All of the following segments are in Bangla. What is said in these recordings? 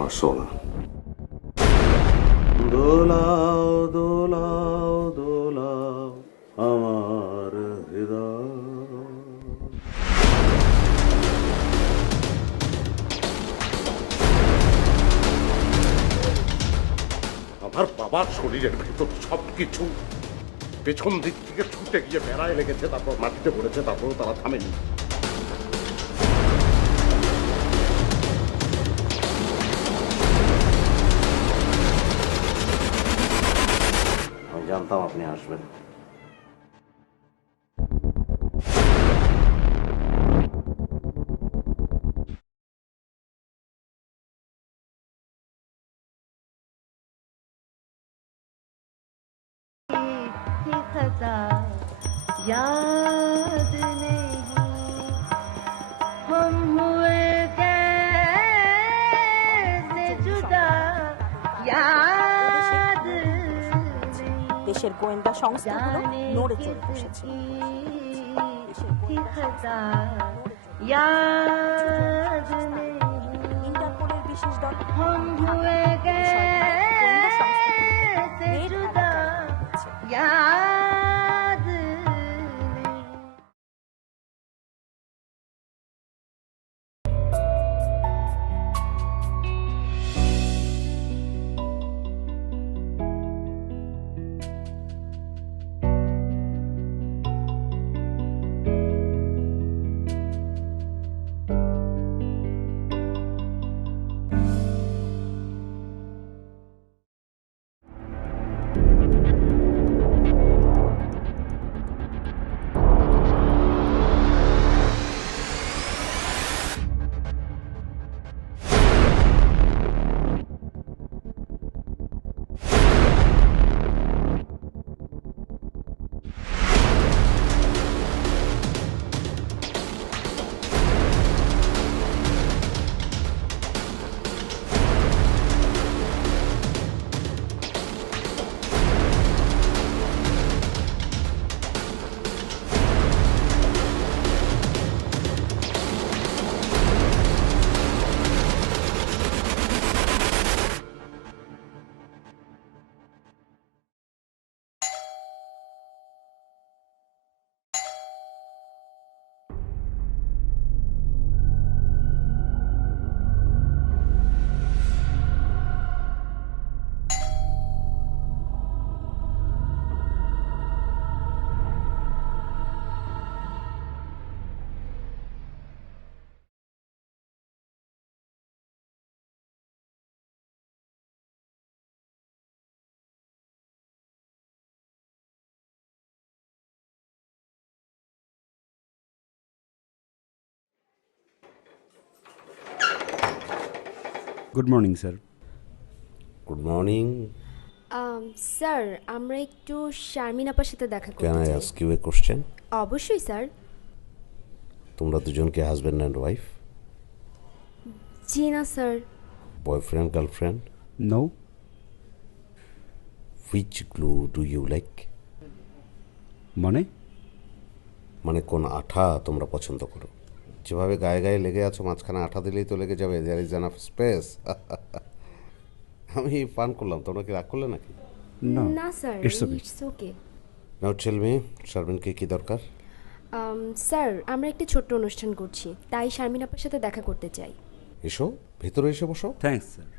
our soul. দোলাও দোলাও দোলাও আমার হৃদয়। আমার বাবার শরীরের ভেতর সবকিছু পেছন দিক থেকে ছুটে গিয়ে বেড়ায় লেগেছে, তারপর মাটিতে পড়েছে, তারপর তারা থামেনি। আমি জানতাম আপনি আসবেন। याद नहीं हम हुए कैसे जुदा याद দেশের গোয়েন্দা সংস্থাগুলো নড়ে চড়ে বসেছে। ইন্টারপোলের বিশেষ দল हम हुए कैसे जुदा याद good morning sir. Good morning. Sir আমরা একটু শারমিন আপার সাথে দেখা ক্যান করতে আই চাই। Ask you a question? অবশ্যই স্যার। তোমরা দুজনকে হাজব্যান্ড অ্যান্ড ওয়াইফ? জি না sir. Boyfriend girlfriend? No. Which glue do you like? মানে মানে কোন আঠা তোমরা পছন্দ করো? যেভাবে গায়ে গায়ে লেগে আছো, মাঝখানে আঠা দিলেই তো লেগে যাবে। There is enough space. আমি ফান করলাম, তোমরা কি রাগ করলে নাকি? না না sir, it's okay. It's okay. Now tell me, শারমিনকে কি দরকার? স্যার আমরা একটি ছোট্ট অনুষ্ঠান করছি, তাই শারমিন আপার সাথে দেখা করতে চাই। এসো, ভেতরে এসে বসো। Thanks sir.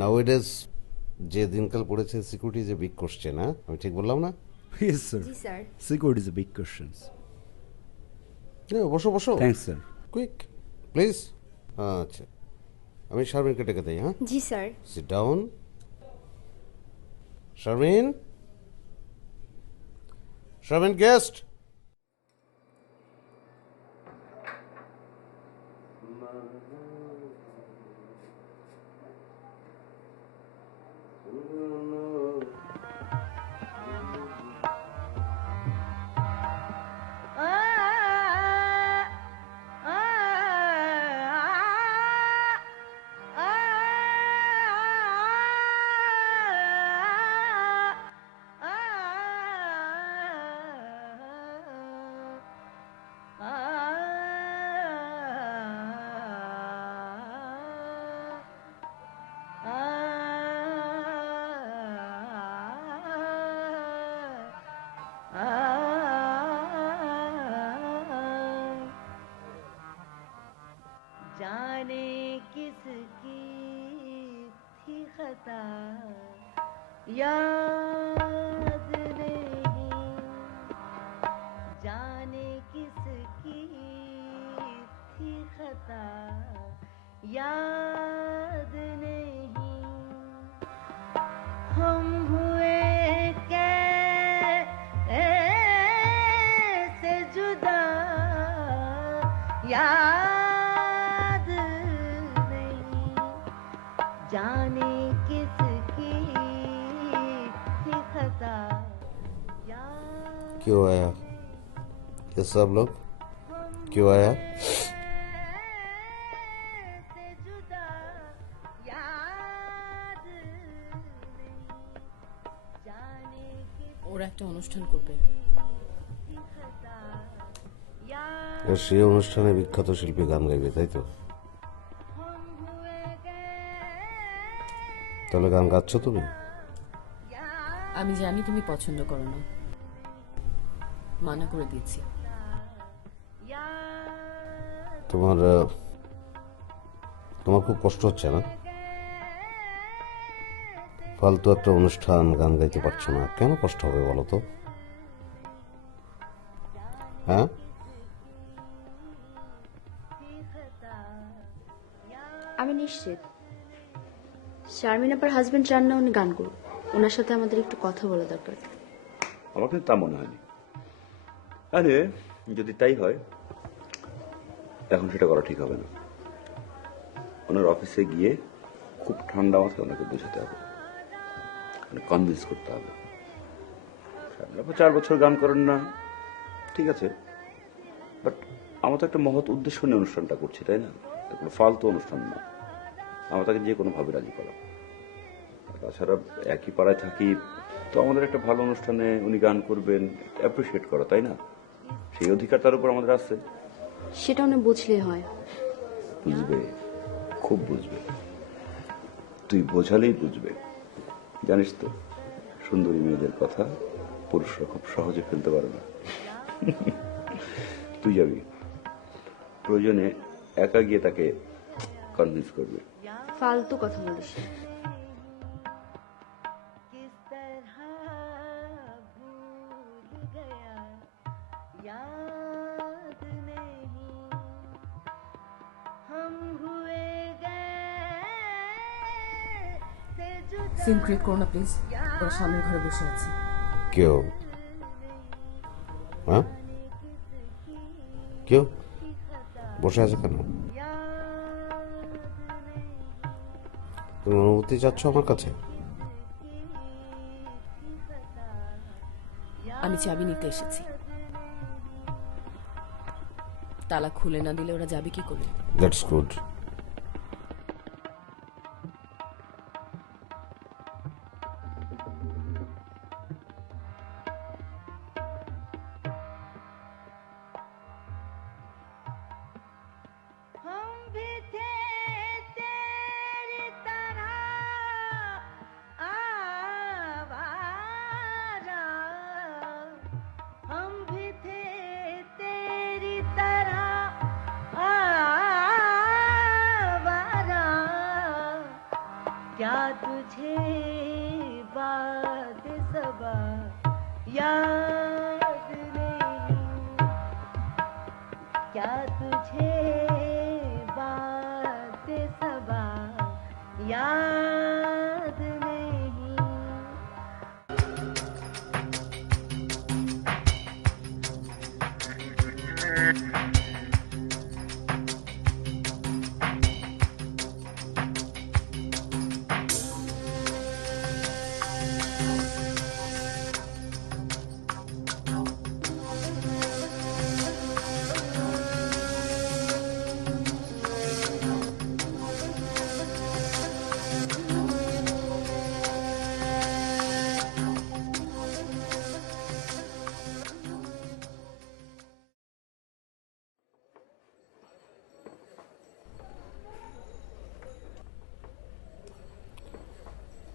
নাওএডেজ যে দিনকাল পড়েছে, security is a big question. হ্যাঁ, আমি ঠিক বললাম না? Yes sir. জি sir. Security is a big questions. বসো বসো। Thanks sir. Quick please. আচ্ছা, আমি শারমিনকে ডেকে দেই। হ্যাঁ, জি sir. Sit down. Sharmin, Sharmin guest. याद नहीं जाने किसकी थी खता याद नहीं हम हुए कैसे जुदा याद नहीं जाने किसकी थी खता याद क्यों आया ये सब लोग क्यों आया से जुदा याद नहीं जाने ওরা একটা অনুষ্ঠান করবে। किसकी खता याद আর সেই অনুষ্ঠানে বিখ্যাত শিল্পী গান গাইবে তাই তো हम हुए তাহলে গান গাচ্ছ তুমি আমি জানি তুমি পছন্দ করো না, মানা করে দিয়েছি। তোমার তোমার খুব কষ্ট হচ্ছে না? ফালতু একটা অনুষ্ঠান গান গাইতে পারছো না, কেন কষ্ট হবে বলো তো? হ্যাঁ, আমি নিশ্চিত শারমিন আপার হাজবেন্ড চান না উনি গান করুন। ওনার সাথে আমাদের একটু কথা বলা দরকার। আমার কিন্তু তা মনে হয়নি। আরে যদি তাই হয় এখন সেটা করা ঠিক হবে না। ওনার অফিসে গিয়ে খুব ঠান্ডা মাথায় ওনাকে বোঝাতে হবে, কনভিন্স করতে হবে। 4 বছর গান করেন না, ঠিক আছে, বাট আমরা তো একটা মহৎ উদ্দেশ্য নিয়ে অনুষ্ঠানটা করছি, তাই না? কোনো ফালতু অনুষ্ঠান না। আমরা তাকে যে কোনোভাবে রাজি করাবো। তাছাড়া একই পাড়ায় থাকি, তো আমাদের একটা ভালো অনুষ্ঠানে উনি গান করবেন, অ্যাপ্রিসিয়েট করা, তাই না? সেই অধিকার তার উপর আমাদের আছে। সেটা উনি বুঝলেই হয়। বুঝবে, খুব বুঝবে। তুই বোঝালেই বুঝবে। জানিস তো, সুন্দরী মেয়েদের কথা পুরুষরা খুব সহজে ফেলতে পারে না। তুই যাবি, প্রয়োজনে একা গিয়ে তাকে কনভিন্স করবে। ফালতু কথা বলিস। किस तरह भूल गया याद नहीं हम हुए कैसे जुदा সিন ক্রিয়েট করো না প্লিজ, ওরা সামনের ঘরে বসে আছে। কেউ হ্যাঁ কেউ বসে আছে কেন? তুমি অনুমতি চাচ্ছ আমার কাছে? আমি চাবি নিতে এসেছি, তালা খুলে না দিলে ওরা যাবে কি করে? That's good. हम भी थे तेरी तरह आवारा हम भी थे तेरी तरह आवारा क्या तुझे बात सबा याद नहीं क्या तुझे बात सबा याद नहीं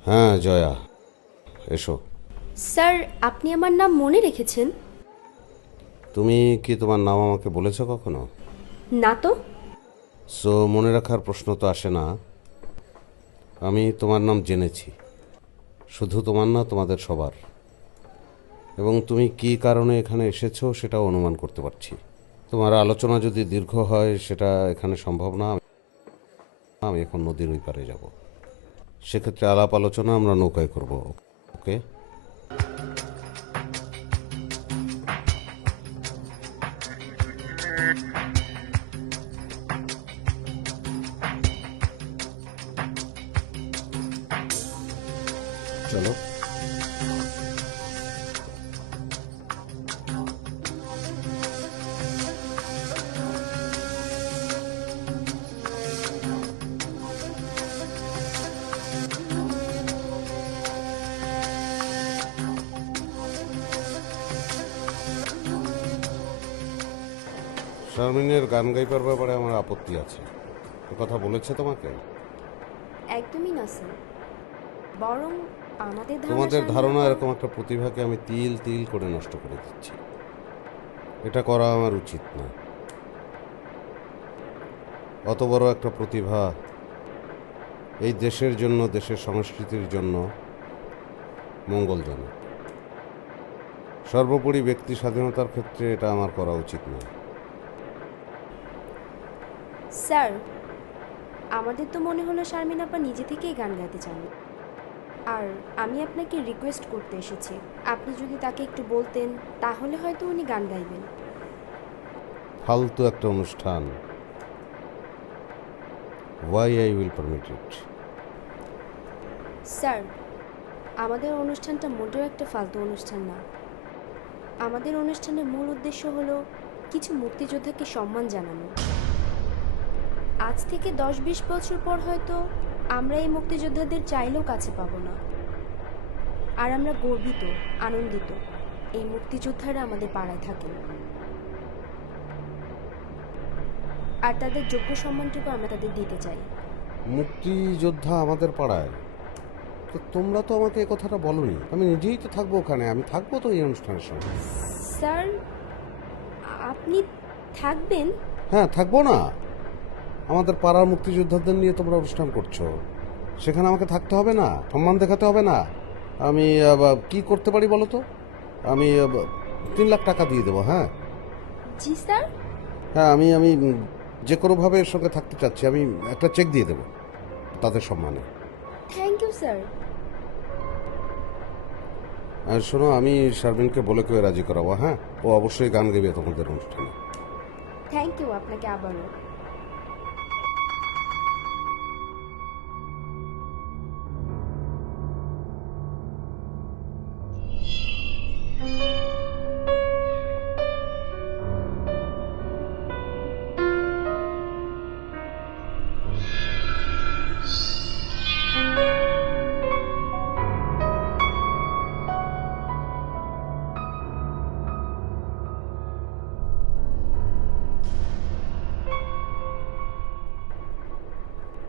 হ্যাঁ জয়া, এসো। স্যার আপনি আমার নাম মনে রেখেছেন? তুমি কি তোমার নাম আমাকে বলেছো কখনো? না তো। সো মনে রাখার প্রশ্ন তো আসে না। আমি তোমার নাম জেনেছি, শুধু তোমার না, তোমাদের সবার। এবং তুমি কি কারণে এখানে এসেছো সেটাও অনুমান করতে পারছি। তোমার আলোচনা যদি দীর্ঘ হয় সেটা এখানে সম্ভব না। আমি এখন নদীর ওই পারে যাব। সেক্ষেত্রে আলাপ আলোচনা আমরা নৌকায় করব। ওকে? চলো। শারমিনের গান গাইবার ব্যাপারে আমার আপত্তি আছে। এ কথা বলেছে তোমাকে? একদমই না স্যার, বরং আমাদের তোমাদের ধারণা এরকম একটা প্রতিভাকে আমি তিল তিল করে নষ্ট করে দিচ্ছি। এটা করা আমার উচিত না। অত বড় একটা প্রতিভা এই দেশের জন্য, দেশের সংস্কৃতির জন্য মঙ্গলজনক। সর্বোপরি ব্যক্তি স্বাধীনতার ক্ষেত্রে এটা আমার করা উচিত না। স্যার, আমাদের তো মনে হলো শারমিন আপা নিজে থেকেই গান গাইতে চান, আর আমি আপনাকে রিকোয়েস্ট করতে এসেছি। আপনি যদি তাকে একটু বলতেন তাহলে হয়তো উনি গান গাইবেন। ফালতু একটা অনুষ্ঠান। Why I will permit it? Sir, আমাদের অনুষ্ঠানটা মোটেও একটা ফালতু অনুষ্ঠান না। আমাদের অনুষ্ঠানের মূল উদ্দেশ্য হলো কিছু মুক্তিযোদ্ধাকে সম্মান জানানো। আজ থেকে 10-20 বছর পর হয়তো আমরা এই মুক্তিযোদ্ধাদের চাইলেও কাছে পাবো না, আর আমরা গর্বিত, আনন্দিত এই মুক্তিযোদ্ধারা আমাদের পাড়ায় থাকেন, আর তাদের যোগ্য সম্মানটুকু আমরা তাদের দিতে চাই। মুক্তিযোদ্ধা আমাদের পাড়ায়? তো তোমরা তো আমাকে এই কথাটা বলোনি। আমি নিজেই তো থাকবো ওখানে, আমি থাকবো তো এই অনুষ্ঠানের সঙ্গে। স্যার, আপনি থাকবেন? হ্যাঁ, থাকবো না? আমাদের পাড়ার মুক্তিযোদ্ধাদের নিয়ে তোমরা অনুষ্ঠান করছো, সেখানে আমাকে থাকতে হবে না? সম্মান দেখাতে হবে না? আমি কি করতে পারি বলো তো? আমি 3 লাখ টাকা দিয়ে দেবো। হ্যাঁ জি স্যার। হ্যাঁ, আমি আমি যে কোনোভাবে এর সঙ্গে থাকতে চাচ্ছি। আমি একটা চেক দিয়ে দেবো তাদের সম্মানে। Thank you sir. আর শোনো, আমি শারমিনকে বলে কেউ রাজি করাবো। হ্যাঁ, ও অবশ্যই গান গাইবে তোমাদের অনুষ্ঠানে। থ্যাংক ইউ আপনাকে আবারও।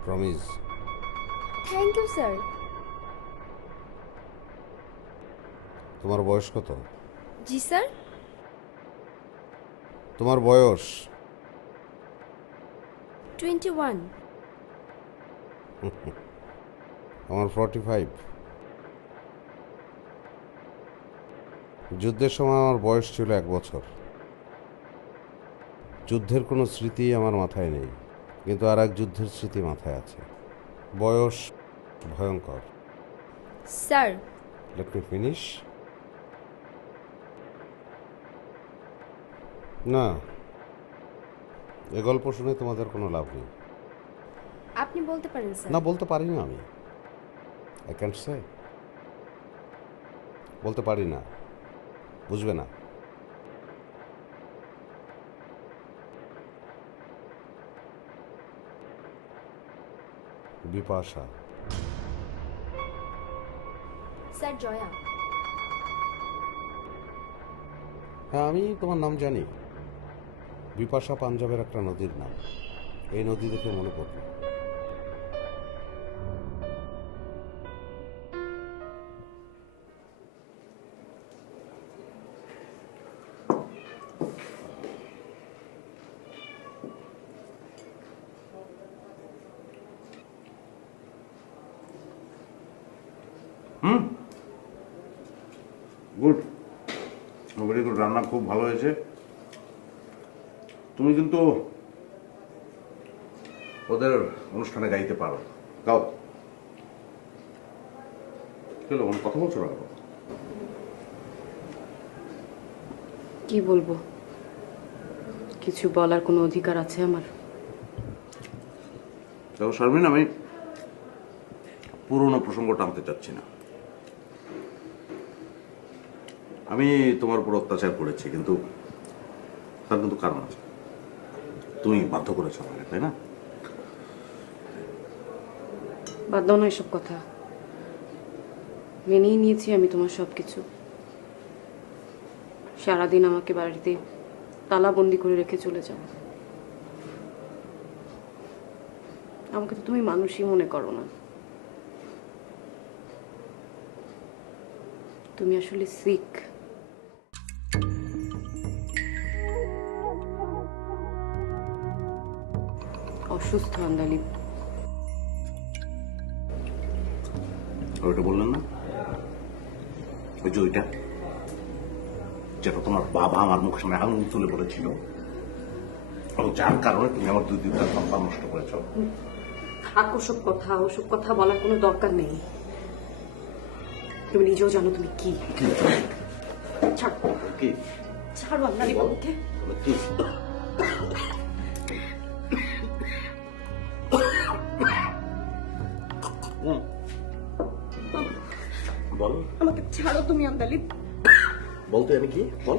প্রমিস? Thank you sir. তোমার বয়স কত? জি স্যার। তোমার বয়স? 21। আমার 45। যুদ্ধের সময় আমার বয়স ছিল 1 বছর। যুদ্ধের কোনো স্মৃতি আমার মাথায় নেই, কিন্তু আর এক যুদ্ধের স্মৃতি মাথায় আছে। বয়স ভয়ঙ্কর। Sir, let me finish. না, এ গল্প শুনে তোমাদের কোনো লাভ নেই। আপনি বলতে পারেন স্যার। না, বলতে পারি না আমি। আই ক্যান্ট সে। বলতে পারি না, বুঝবে না। বিপাশা। স্যার, জয়া। হ্যাঁ, আমি তোমার নাম জানি। বিপাশা পাঞ্জাবের একটা নদীর নাম। এই নদী দেখে মনে পড়ল। হুম গুড, ভেরি গুড, রান্না খুব ভালো হয়েছে। তুমি কিন্তু ওদের অনুষ্ঠানে গাইতে পারো, গাও। চলো, কথা বলছো না কেন? কি বলবো? কিছু বলার কোনো অধিকার আছে আমার? দেখো শারমিন, আমি পুরোনো প্রসঙ্গ টানতে চাচ্ছি না। আমি তোমার উপর অত্যাচার করেছি, কিন্তু তার কিন্তু কারণ আছে। তুমি বাধ্য করেছো আমাকে, তাই না? বাদ দাও না এসব কথা। মেনেই নিয়েছি আমি তোমার সব কিছু। সারাদিন আমাকে বাড়িতে তালাবন্দি করে রেখে চলে যাও। আমাকে তো তুমি মানুষই মনে করো না। তুমি আসলে সিক। অসুস্থ আন্দালিব। ওইটা বললেন না? ওই যে ওইটা, যেটা তোমার বাবা আমার মুখের সামনে আঙুল তুলে বলেছিল, এবং যার কারণে তুমি আমার দুই সন্তান নষ্ট করেছ। থাক ওসব কথা বলার কোনো দরকার নেই। তুমি নিজেও জানো তুমি কি। ছাড়ো, কি? ছাড়ো আন্দালিব আমাকে। কি? বল, আমাকে ছাড়ো তুমি আন্দালিব। বলতে আমি কি বল?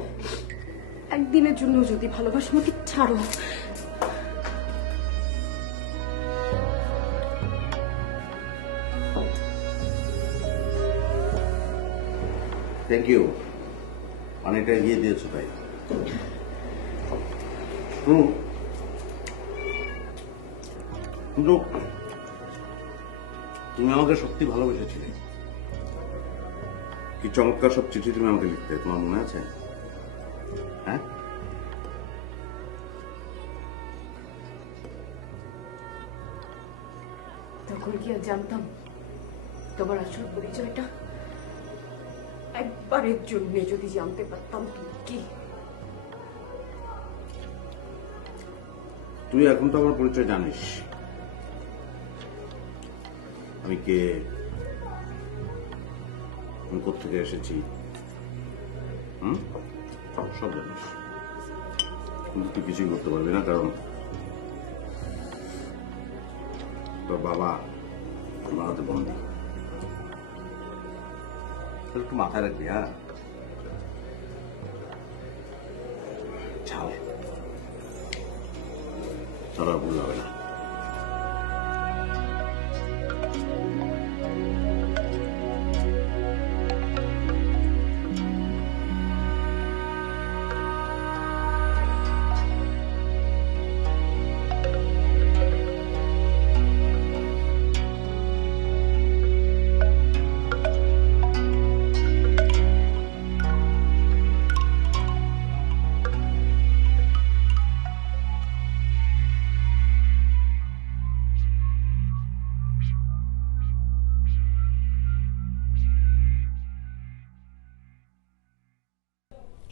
একদিনের জন্য যদি ভালোবাসো আমাকে ছাড়ো। থ্যাংক ইউ, পানিটা এগিয়ে দিয়েছো তাই। কিন্তু তুমি আমাকে সত্যি ভালোবেসেছিলে। কি চমৎকার সব চিঠি তুমি আমাকে লিখতে, তোমার মনে আছে? হ্যাঁ, তখন কি আর জানতাম তোমার আসল পরিচয়টা? একবারের জন্য যদি জানতে পারতাম তুমি কি। তুই এখন তো আমার পরিচয় জানিস। আমি কে, আমি কোত্থেকে এসেছি, সব জানিস। কিন্তু তুই কিছুই করতে পারবি না, কারণ তোর বাবা আমার হাতে বন্দি। একটু মাথায় রাখবি, হ্যাঁ? ছাড়, ছাড়া ভুল হবে না।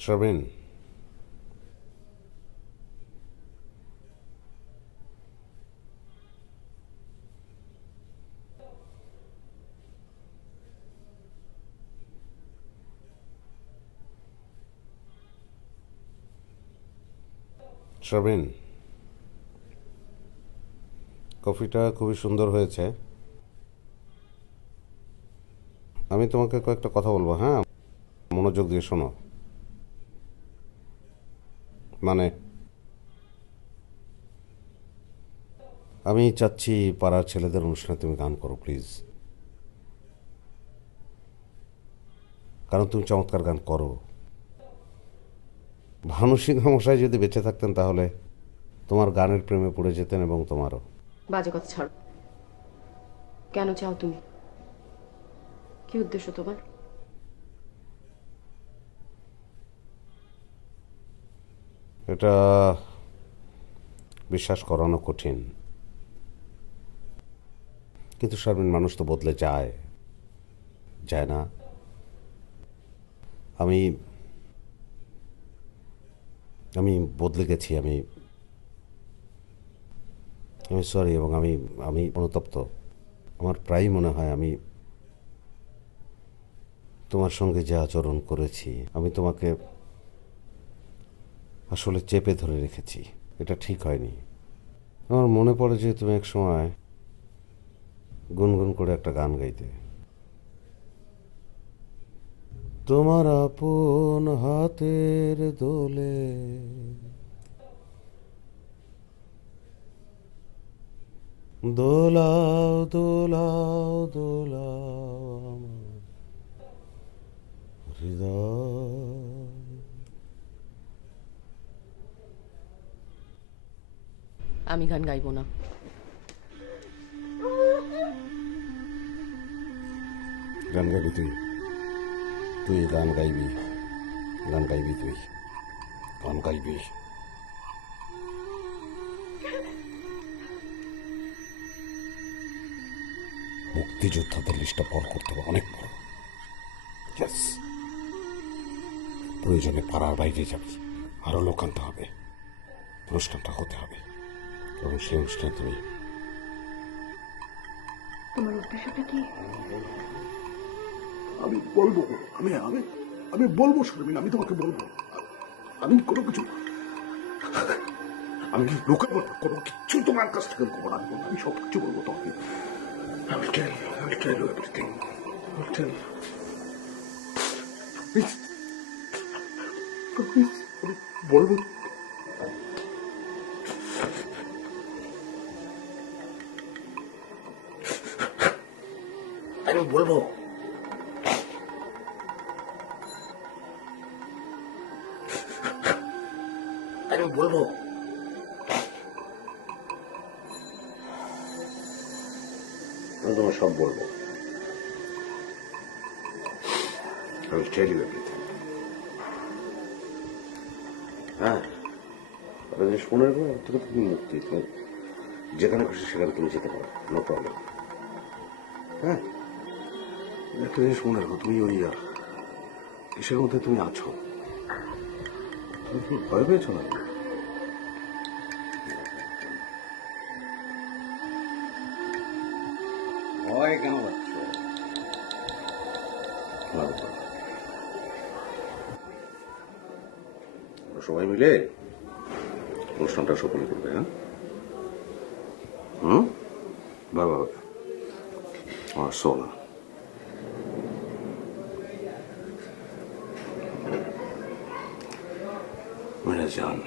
শারমিন, শারমিন, কফিটা খুবই সুন্দর হয়েছে। আমি তোমাকে কয়েকটা কথা বলবো, হ্যাঁ? মনোযোগ দিয়ে শোনো। মানে, আমি চাচ্ছি পাড়ার ছেলেদের অনুষ্ঠানে তুমি গান করো প্লিজ, কারণ তুমি চমৎকার গান করো। ভানু সিংহ মশাই যদি বেঁচে থাকতেন তাহলে তোমার গানের প্রেমে পড়ে যেতেন, এবং তোমারও। বাজে কথা ছাড়ো। কেন চাও তুমি? কি উদ্দেশ্য তোমার? এটা বিশ্বাস করানো কঠিন, কিন্তু শারমিন, মানুষ তো বদলে যায়, যায় না? আমি আমি বদলে গেছি, আমি সরি, এবং আমি আমি অনুতপ্ত। আমার প্রায়ই মনে হয় আমি তোমার সঙ্গে যে আচরণ করেছি, আমি তোমাকে আসলে চেপে ধরে রেখেছি। এটা ঠিক হয়নি। আমার মনে পড়ে যে তুমি এক সময় গুনগুন করে একটা গান গাইতে, তোমার আপন হাতের দোলে দোলাও দোলাও দোলাও আমার হৃদয়। আমি গান গাইবো না। গান গাইবি তুই? তুই গান গাইবি? গান গাইবি তুই? গান গাইবি? মুক্তিযোদ্ধাদের লিস্টটা বড় করতে হবে, অনেক বড়। Yes. প্রয়োজনে পাড়ার বাইরে যাবি, আরো লোক আনতে হবে, অনুষ্ঠানটা হতে হবে, এবং সেই অনুষ্ঠানে তুমি তোমার উদ্দেশ্যটা কি? আমি বলবো, আমি আমি আমি বলবো শারমিন, আমি তোমাকে বলবো। আমি কোনো কিছু, আমি লুকাবো না, কোনো কিছু তোমার কাছ থেকে লুকাবো না। আমি সব কিছু বলবো তোমাকে। I will tell you everything. I will tell you. Please. Please. বলবো। আমি বলবো। আমি বলবো। আমি তোমার সব বলবো। I will tell you everything. হ্যাঁ, একটা জিনিস মনে রাখবে, তুমি মুক্তি, তুমি যেখানে খুশি সেখানে তুমি যেতে পারো, নো প্রবলেম। হ্যাঁ, একটা জিনিস মনে রাখো, তুমি ওই কিসের মধ্যে তুমি আছো, তুমি কি ভয় পেয়েছো না? ভয় কেন পাচ্ছ? সবাই মিলে অনুষ্ঠানটা সফল করবে। হ্যাঁ, বাবা আমার সোনা, মেরে যান।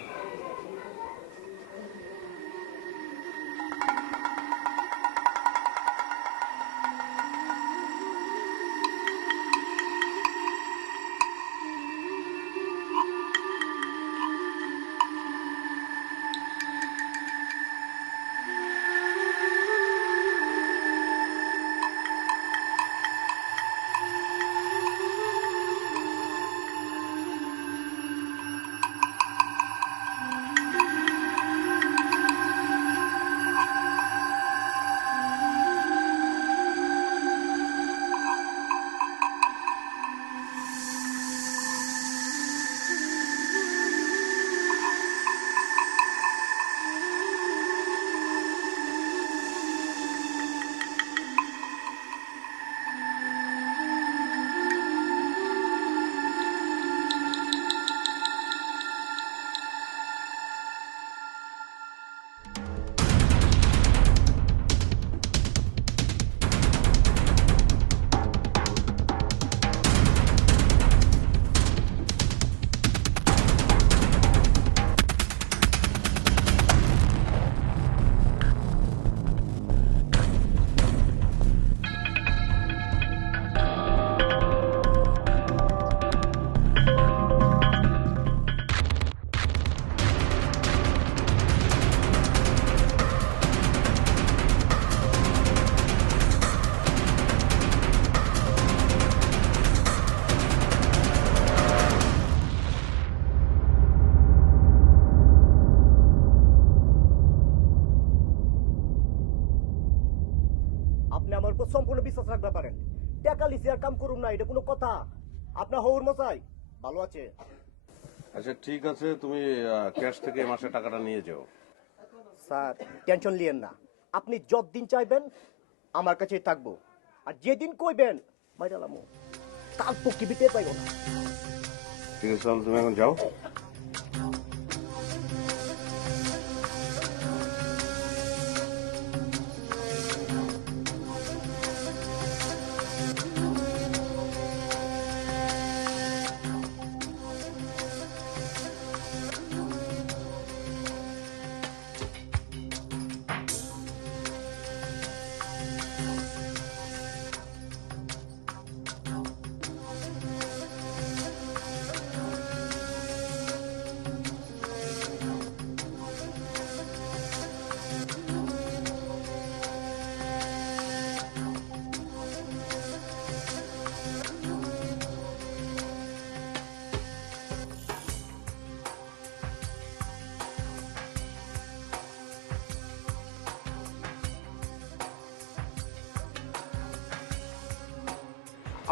আপনি আমার উপর সম্পূর্ণ বিশ্বাস রাখতে পারেন। টাকা লিসি আর কাম করুন না, এটা কোনো কথা? আপনার হৌর মশাই ভালো আছে? আচ্ছা ঠিক আছে, তুমি ক্যাশ থেকে এই মাসে টাকাটা নিয়ে যাও। স্যার টেনশন লিয়েন না, আপনি যতদিন চাইবেন আমার কাছেই থাকবো, আর যেদিন কইবেন মাইরালামো কাল পক্ষিবিতে পাইব না। ঠিক আছে, তাহলে তুমি এখন যাও।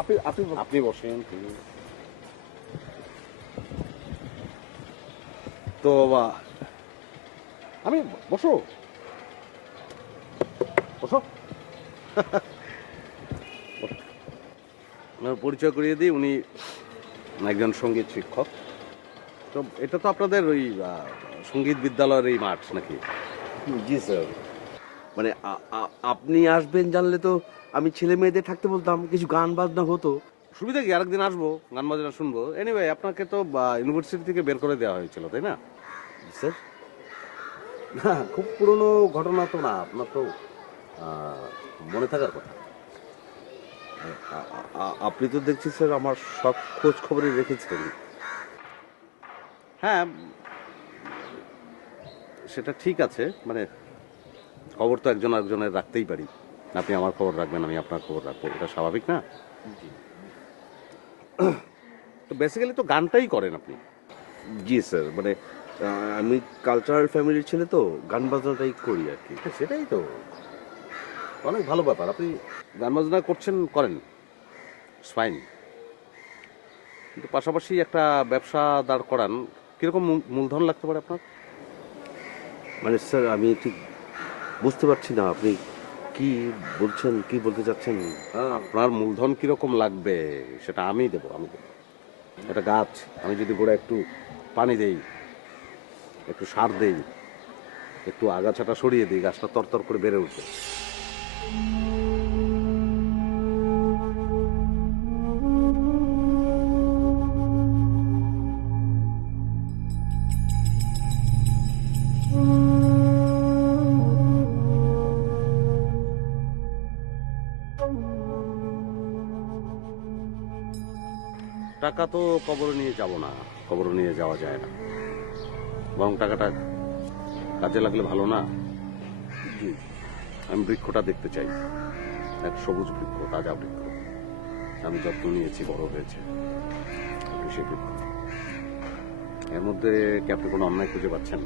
আপনি আপনি আপনি বসেন। তো আমি বসো বসো। ওনার পরিচয় করিয়ে দিই, উনি একজন সঙ্গীত শিক্ষক। তো এটা তো আপনাদের ওই সঙ্গীত বিদ্যালয়ের এই মাঠ নাকি? জি স্যার। মানে আপনি আসবেন জানলে তো আমি ছেলে মেয়েদের থাকতে বলতাম, কিছু গান বাজনা হতো। সুবিধা কি, আরেকদিন আসবো, গান বাজনা শুনবো। এনিওয়ে, আপনাকে তো ইউনিভার্সিটি থেকে বের করে দেওয়া হয়েছিল, তাই না? স্যার না, খুব পুরনো ঘটনা তো না, আপনার তো মনে থাকার কথা। আপনি তো দেখছি স্যার আমার সব খোঁজ খবরই রেখেছেন। হ্যাঁ, সেটা ঠিক আছে, মানে খবর তো একজন আরেকজনের রাখতেই পারি। আপনি আমার খবর রাখবেন, আমি আপনার খবর রাখবো, এটা স্বাভাবিক না? তো বেসিক্যালি তো গানটাই করেন আপনি। জি স্যার, মানে আমি কালচারাল ফ্যামিলির ছেলে তো, গান বাজনাটাই করি আর কি। সেটাই তো অনেক ভালো ব্যাপার। আপনি গান বাজনা করছেন, করেন, ফাইন, কিন্তু পাশাপাশি একটা ব্যবসা দাঁড় করান। কিরকম মূলধন লাগতে পারে আপনার? মানে স্যার আমি ঠিক বুঝতে পারছি না আপনি কি বলছেন, কি বলতে চাচ্ছেন। আপনার মূলধন কিরকম লাগবে সেটা আমি দেবো। একটা গাছ আমি যদি গোড়া একটু পানি দেই, একটু সার দেই, একটু আগাছাটা সরিয়ে দিই, গাছটা তরতর করে বেড়ে উঠবে। টাকা তো কবরে নিয়ে যাব না, কবরে নিয়ে যাওয়া যায় না, বরং টাকাটা কাজে লাগলে ভালো না? জি, আমি বৃক্ষটা দেখতে চাই, এক সবুজ বৃক্ষ, তাজা বৃক্ষ, আমি যত্ন নিয়েছি, বড় হয়েছে, একটু সে বৃক্ষ। এর মধ্যে কি আপনি কোনো অন্যায় খুঁজে পাচ্ছেন?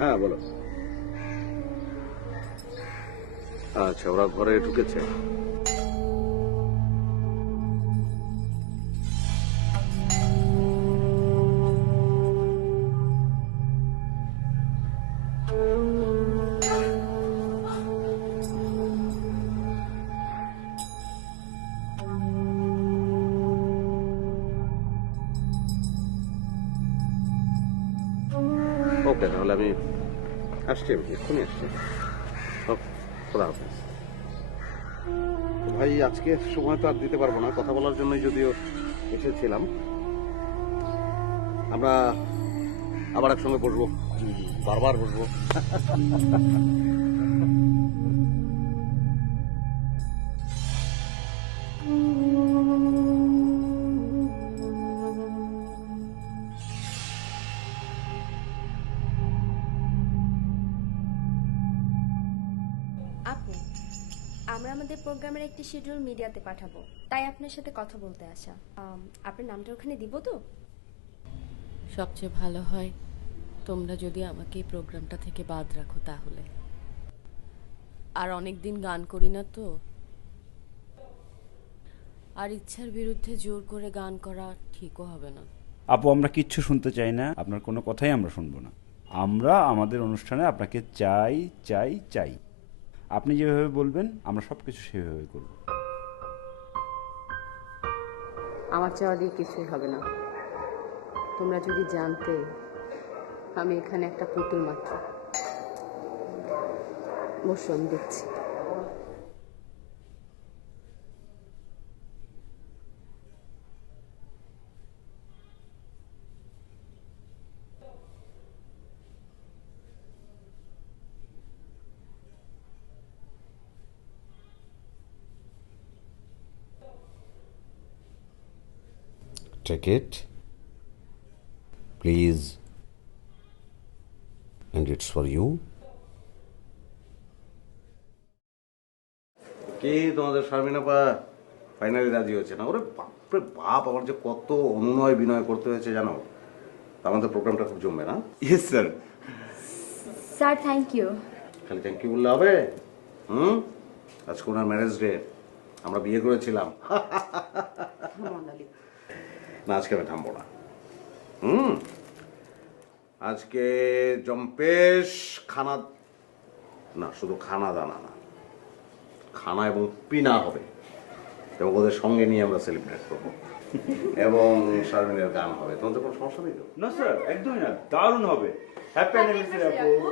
হ্যাঁ বলো। আচ্ছা, ওরা ঘরে ঢুকেছে? ওকে, তাহলে আমি আসছি, আমি এক্ষুনি আসছি। খোদা হাফেজ। ভাই, আজকে সময় তো আর দিতে পারবো না, কথা বলার জন্যই যদিও এসেছিলাম। আমরা আবার একসঙ্গে বসবো, বারবার বসবো। আপু, আমরা আমাদের প্রোগ্রামের একটি শিডিউল মিডিয়াতে পাঠাবো, তাই আপনার সাথে কথা বলতে আসা। আপনার নামটা ওখানে দিব তো? সবচেয়ে ভালো হয় তোমরা যদি আমাকে এই প্রোগ্রামটা থেকে বাদ রাখো তাহলে। আর অনেক দিন গান করি না তো, আর ইচ্ছার বিরুদ্ধে জোর করে গান করা ঠিকও হবে না। আপু, আমরা কিচ্ছু শুনতে চাই না, আপনার কোনো কথাই আমরা শুনবো না। আমরা আমাদের অনুষ্ঠানে আপনাকে চাই চাই চাই। আপনি যেভাবে বলবেন আমরা সব কিছু সেভাবে করব। আমার চাওয়া দিয়ে কিছুই হবে না। তোমরা যদি জানতে আমি এখানে একটা পুতুল মাত্র। বসো, আমি দেখছি। Take it, please. And it's for you. কে তোমাদের শারমিনা পা ফাইনালি রাজি হয়েছে না? ওরে বাপরে বাপ, আমার যে কত অনুনয় বিনয় করতে হয়েছে জানো। আমাদের প্রোগ্রামটা খুব জমবে না? Yes sir. Sir thank you. খালি থ্যাংক ইউ বললে হবে? আজকে ওনার ম্যারেজ ডে, আমরা বিয়ে করেছিলাম। না, আজকে আমি থামবো না। আজকে জম্পেশ খানা, না শুধু খানা দানা না, খানা এবং পিনা হবে, এবং ওদের সঙ্গে নিয়ে আমরা সেলিব্রেট করবো, এবং শারমিনের গান হবে। তোমাদের কোনো সমস্যা নেই তো? না স্যার, একদমই না, দারুণ হবে। হ্যাপি অ্যানিভার্সারি আপু।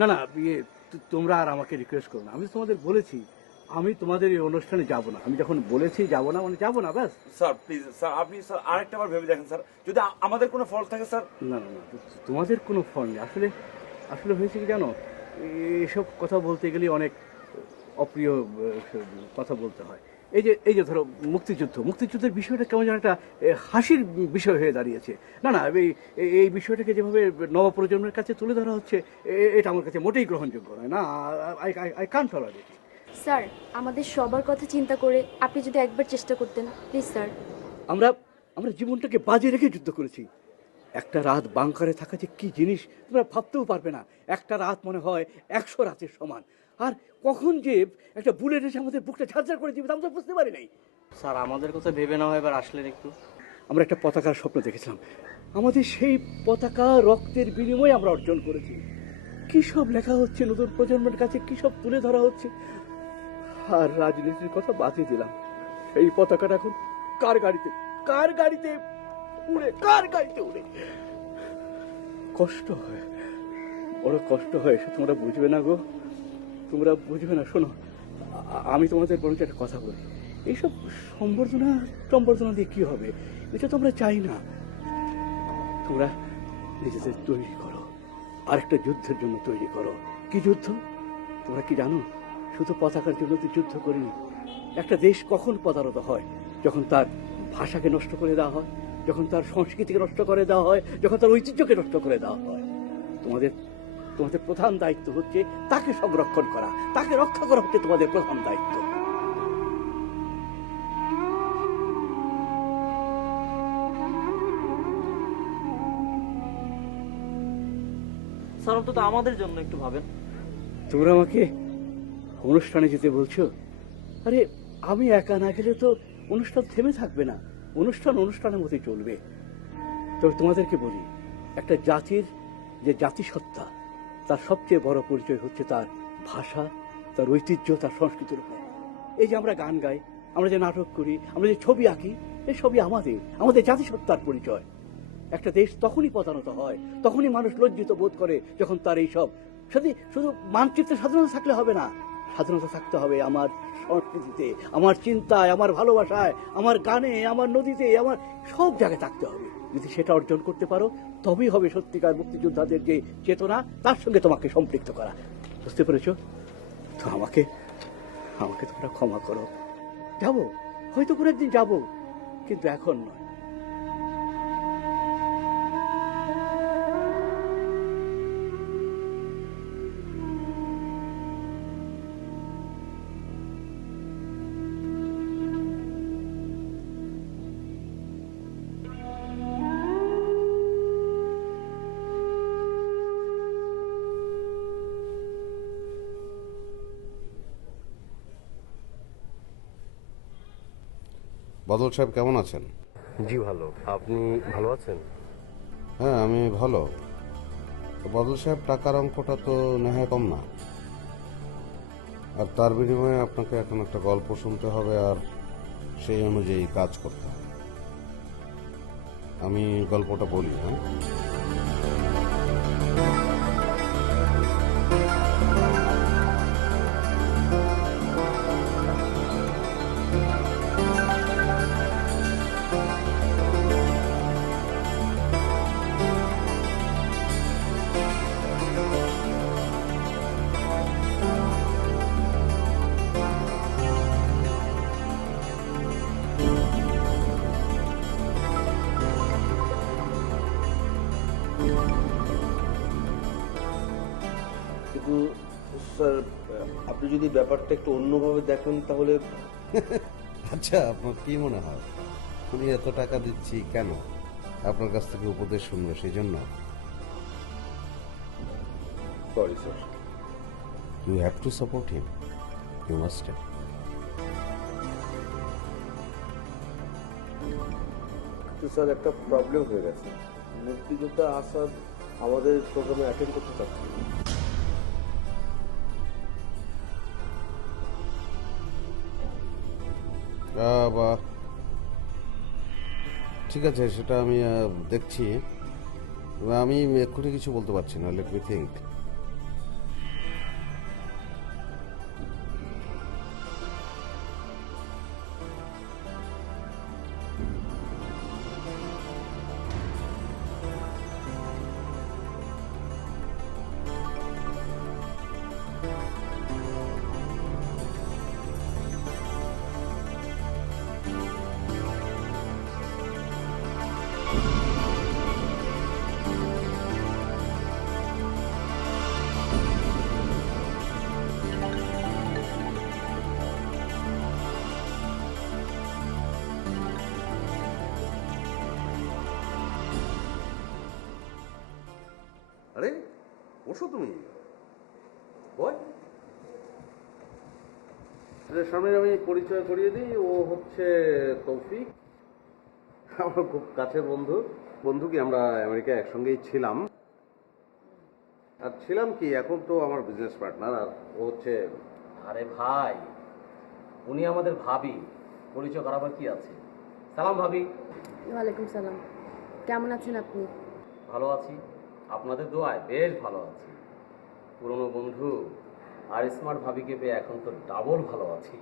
না না, তোমরা আর আমাকে রিকোয়েস্ট করো না। আমি তোমাদের বলেছি আমি তোমাদের এই অনুষ্ঠানে যাব না। আমি যখন বলেছি যাব না মানে যাব না, ব্যাস। স্যার প্লিজ স্যার, আপনি স্যার আরেকটা বার ভেবে দেখেন স্যার, যদি আমাদের কোনো ফল্ট থাকে স্যার। না না না, তোমাদের কোনো ফল নেই। আসলে আসলে হয়েছে কি জানো, এসব কথা বলতে গেলে অনেক অপ্রিয় কথা বলতে হয়। এই যে ধরো মুক্তিযুদ্ধের বিষয়টা কেমন যেন একটা হাসির বিষয় হয়ে দাঁড়িয়েছে। না না, এই বিষয়টাকে যেভাবে নবপ্রজন্মের কাছে তুলে ধরা হচ্ছে, এটা আমার কাছে মোটেই গ্রহণযোগ্য নয়। না, আই কান্ট টলারেট। স্যার, আমাদের সবার কথা চিন্তা করে আপনি যদি একবার চেষ্টা করতেন প্লিজ স্যার। আমরা জীবনটাকে বাজি রেখে যুদ্ধ করেছি। একটা রাত বাংকারে থাকা যে কি জিনিস তোমরা ভাবতেও পারবে না। একটা রাত মনে হয় 100 রাতের সমান। আর কখন যে একটা বুলেট এসে আমাদের বুকটা ঝাঁঝাড় করে দিবে আমরা বুঝতে পারি নাই। স্যার, আমাদের কথা ভেবে না হয় এবার আসলেন একটু। আমরা একটা পতাকার স্বপ্ন দেখেছিলাম। আমাদের সেই পতাকা রক্তের বিনিময়ে আমরা অর্জন করেছি। কি সব লেখা হচ্ছে নতুন প্রজন্মের কাছে, কি সব তুলে ধরা হচ্ছে। আর রাজনীতির কথা বাদই দিলাম। এই পতাকাটা এখন কার গাড়িতে উড়ে। কষ্ট হয়, বড় কষ্ট হয়। সে তোমরা বুঝবে না গো, তোমরা বুঝবে না। শোনো, আমি তোমাদের বরঞ্চ একটা কথা বলি। এইসব সম্বর্ধনা দিয়ে কি হবে? এটা তো আমরা চাই না। তোমরা নিজেদের তৈরি করো, আরেকটা যুদ্ধের জন্য তৈরি করো। কি যুদ্ধ তোমরা কি জানো? শুধু পতাকার জন্য তো যুদ্ধ করিনি। একটা দেশ কখন পদারত হয়? যখন তার ভাষাকে নষ্ট করে দেওয়া হয়, যখন তার সংস্কৃতিকে নষ্ট করে দেওয়া হয়, যখন তার ঐতিহ্যকে নষ্ট করে দেওয়া হয়। তোমাদের প্রধান দায়িত্ব হচ্ছে তাকে সংরক্ষণ করা, তাকে রক্ষা করা হচ্ছে তোমাদের প্রধান দায়িত্ব। স্যার, অন্তত আমাদের জন্য একটু ভাবেন। তোমরা আমাকে অনুষ্ঠানে যেতে বলছো? আরে আমি একা না গেলে তো অনুষ্ঠান থেমে থাকবে না। অনুষ্ঠানের মতোই চলবে। তবে তোমাদেরকে বলি, একটা জাতির যে জাতিসত্তা, তার সবচেয়ে বড় পরিচয় হচ্ছে তার ভাষা, তার ঐতিহ্য, তার সংস্কৃতির উপর। এই যে আমরা গান গাই, আমরা যে নাটক করি, আমরা যে ছবি আঁকি, এই সবই আমাদের জাতিসত্তার পরিচয়। একটা দেশ তখনই পদানত হয়, তখনই মানুষ লজ্জিত বোধ করে, যখন তার এই সব শুধু মানচিত্রে স্বাধীনতা থাকলে হবে না। স্বাধীনতা থাকতে হবে আমার সংস্কৃতিতে, আমার চিন্তায়, আমার ভালোবাসায়, আমার গানে, আমার নদীতে, আমার সব জায়গায় থাকতে হবে। যদি সেটা অর্জন করতে পারো, তবেই হবে সত্যিকার মুক্তিযোদ্ধাদের যে চেতনা, তার সঙ্গে তোমাকে সম্পৃক্ত করা। বুঝতে পেরেছ তো? আমাকে তোমরা ক্ষমা করো। যাবো, হয়তো কোনো একদিন যাবো, কিন্তু এখন নয়। বাদল সাহেব কেমন আছেন? জি ভালো, আপনি ভালো আছেন? হ্যাঁ, আমি ভালো। তো বাদল সাহেব, টাকার অঙ্কটা তো নেহায় কম না, আর তার বিনিময়ে আপনাকে এখন একটা গল্প শুনতে হবে আর সেই অনুযায়ী কাজ করতে হবে। আমি গল্পটা বলি। হ্যাঁ, কিন্তু স্যার, আপনি যদি ব্যাপারটা একটু অন্যভাবে দেখেন তাহলে। আচ্ছা, আপনার কি মনে হয় উনি এত টাকা দিচ্ছি কেন? আপনার কাছ থেকে উপদেশ শুনবো সেই জন্য? Sorry sir. You have to support him, you must. কিন্তু স্যার, একটা প্রবলেম হয়ে গেছে। মুক্তিযোদ্ধা আসাদ আমাদের প্রোগ্রামে অ্যাটেন্ড করতে চাচ্ছি। বাহ, ঠিক আছে, সেটা আমি দেখছি। আমি এক্ষুনি কিছু বলতে পারছি না, লেট মি থিঙ্ক। আরে বসো তুমি। সামনে আমি পরিচয় করিয়ে দিই, ও হচ্ছে তৌফিক, আমার খুব কাছের বন্ধু। বন্ধু কি, আমরা আমেরিকায় একসঙ্গেই ছিলাম, আর ছিলাম কি, এখন তো আমার বিজনেস পার্টনার। আর ও হচ্ছে। আরে ভাই, উনি আমাদের ভাবি। পরিচয় করাবার কি আছে? সালাম ভাবি। ওয়ালাইকুম সালাম। কেমন আছেন আপনি? ভালো আছি, আপনাদের দোয়ায় বেশ ভালো আছি। পুরনো বন্ধু আর স্মার্ট ভাবিকে পেয়ে এখন তো ডাবল ভালো আছি।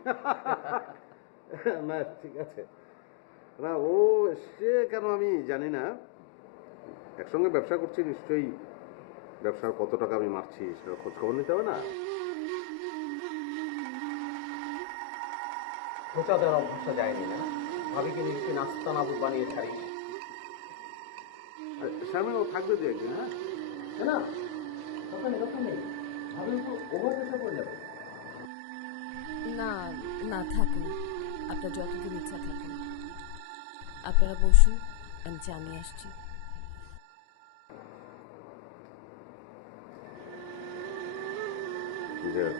না, ঠিক আছে। না, ও সে কেন আমি জানি না, একসঙ্গে ব্যবসা করছি, নিশ্চয়ই ব্যবসার কত টাকা আমি মারছি সেটা খোঁজ খবর নিতে হবে না? খোঁচা দেওয়ার অভ্যাসটা যায়নি না? ভাবিকে নিশ্চয়ই নাস্তা নাবুদ বানিয়ে ছাড়ি। সামনে ও থাকবে দু একদিন। হ্যাঁ না, কথা নেই। ভাবি তো ওভার চেষ্টা করে যাবে। না না, থাকুন, আপনার যতদূর ইচ্ছা থাকুন। আপনারা বসুন, আমি চা নিয়ে আসছি। যাক,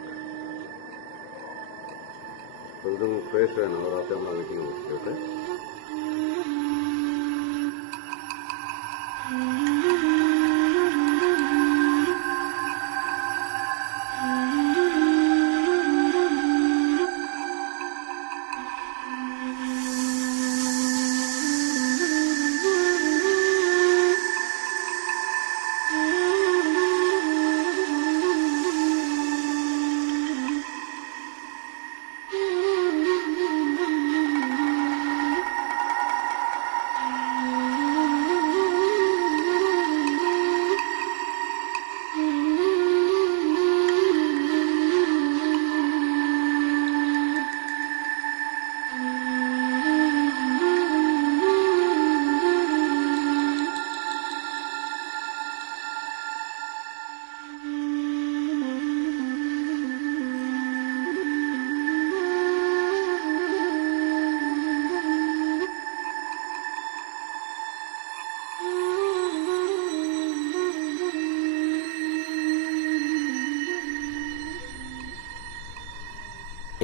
একদম ফ্রেশ হয় না, রাতে আমরা মিটিংয়ে বসছি। ওকে,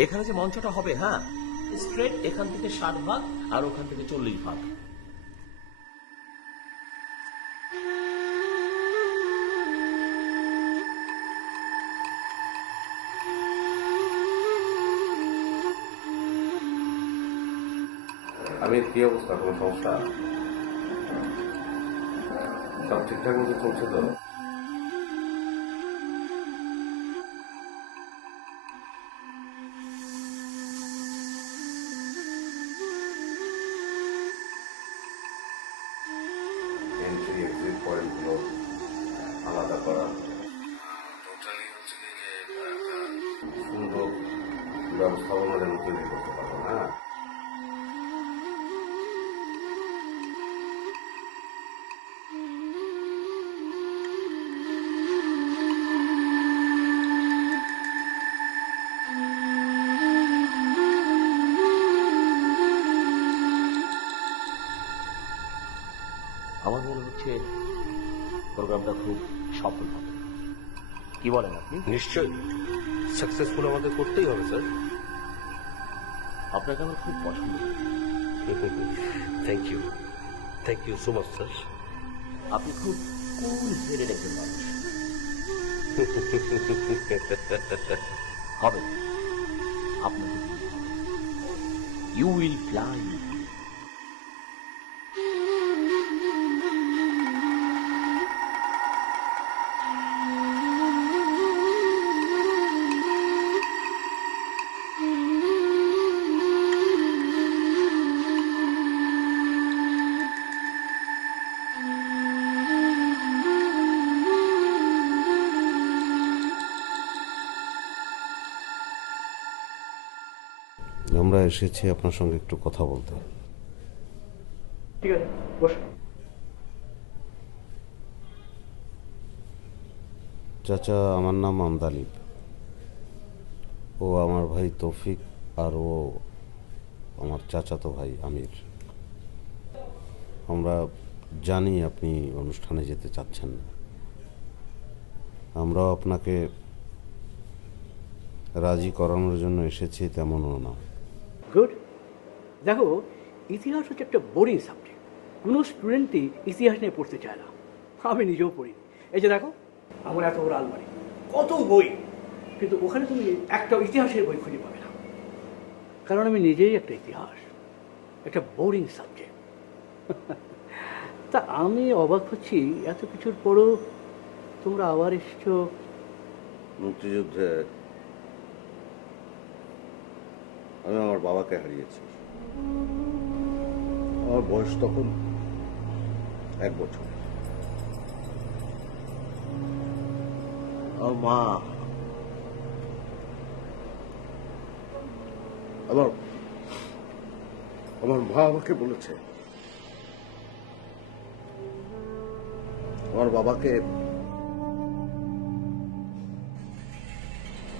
এখানে যে মঞ্চটা হবে, হ্যাঁ, স্ট্রেট এখান থেকে 60 ভাগ আর ওখান থেকে 40 ভাগ। আমি কি অবস্থা, কোনো সমস্যা? সব ঠিকঠাক মতো চলছে তো? এন্ট্রি এক্সিট পয়েন্টগুলো আলাদা করা, টোটালি হচ্ছে যে সুন্দর ব্যবস্থাপনা যেন তৈরি করতে পারবো। হ্যাঁ, আমার মনে হচ্ছে প্রোগ্রামটা খুব সফল হবে। কি বলেন আপনি? নিশ্চয়ই সাকসেসফুল আমাদের করতেই হবে স্যার। আপনাকে আমার খুব পছন্দ। Thank you so much sir. আপনি খুব কুল হেডেড একজন মানুষ। হবে আপনাকে, ইউ উইল ফ্লাই। আমরা এসেছি আপনার সঙ্গে একটু কথা বলতে। ঠিক আছে, বসো। চাচা, আমার নাম আমদালিব, ও আমার ভাই তৌফিক, আর ও আমার চাচাতো ভাই আমির। আমরা জানি আপনি অনুষ্ঠানে যেতে চাচ্ছেন না, আমরাও আপনাকে রাজি করানোর জন্য এসেছি তেমনও না। গুড। দেখো, ইতিহাস হচ্ছে একটা বোরিং সাবজেক্ট। কোনো স্টুডেন্টই ইতিহাস নিয়ে পড়তে চায় না। আমি নিজেও পড়িনি। এই যে দেখো, আমার এত বড় আলমারি, কত বই, কিন্তু ওখানে তুমি একটা ইতিহাসের বই খুঁজে পাবে না। কারণ আমি নিজেই একটা ইতিহাস, একটা বোরিং সাবজেক্ট। তা আমি অবাক হচ্ছি, এত কিছুর পরও তোমরা আবার এসছো। মুক্তিযুদ্ধে আমি আমার বাবাকে হারিয়েছি। আমার বয়স তখন 1 বছর। আমার মা আমাকে বলেছে আমার বাবাকে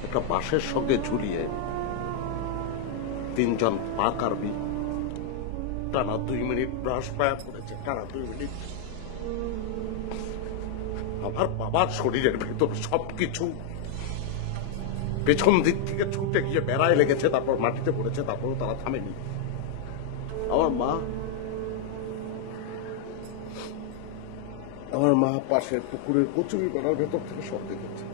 একটা বাঁশের সঙ্গে ঝুলিয়ে 3 জন পাক আর্মি টানা 2 মিনিট ব্রাশ ফায়ার করেছে। টানা 2 মিনিট। আমার বাবার শরীরের ভেতর সবকিছু পেছন দিক থেকে ছুটে গিয়ে বেড়ায় লেগেছে, তারপর মাটিতে পড়েছে, তারপরও তারা থামেনি। আমার মা পাশের পুকুরের কচুরি পানার ভেতর থেকে সব দেখেছে।